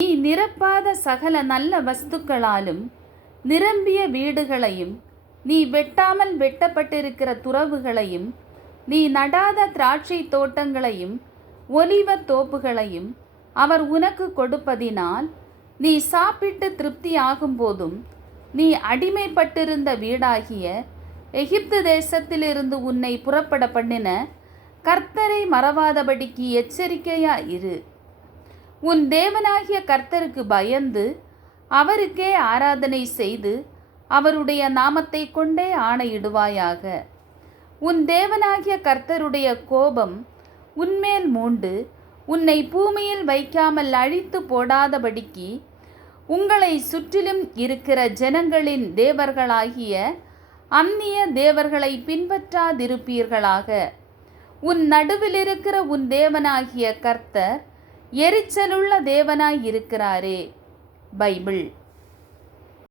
நீ நிரப்பாத சகல நல்ல வஸ்துக்களாலும் நிரம்பிய வீடுகளையும், நீ வெட்டாமல் வெட்டப்பட்டிருக்கிற துறவுகளையும், நீ நடாத திராட்சை தோட்டங்களையும் ஒலிவத் தோப்புகளையும் அவர் உனக்கு கொடுப்பதினால், நீ சாப்பிட்டு திருப்தி ஆகும்போதும் நீ அடிமைப்பட்டிருந்த வீடாகிய எகிப்து தேசத்திலிருந்து உன்னை புறப்பட பண்ணின கர்த்தரை மறவாதபடிக்கு எச்சரிக்கையாயிரு. உன் தேவனாகிய கர்த்தருக்கு பயந்து அவருக்கே ஆராதனை செய்து அவருடைய நாமத்தை கொண்டே ஆணையிடுவாயாக. உன் தேவனாகிய கர்த்தருடைய கோபம் உன்மேல் மூண்டு உன்னை பூமியில் வைக்காமல் அழித்து போடாதபடிக்கு உங்களை சுற்றிலும் இருக்கிற ஜனங்களின் தேவர்களாகிய அந்நிய தேவர்களை பின்பற்றாதிருப்பீர்களாக. உன் நடுவில் இருக்கிற உன் தேவனாகிய கர்த்தர் எரிச்சலுள்ள தேவனாய் இருக்கிறாரே. பைபிள்.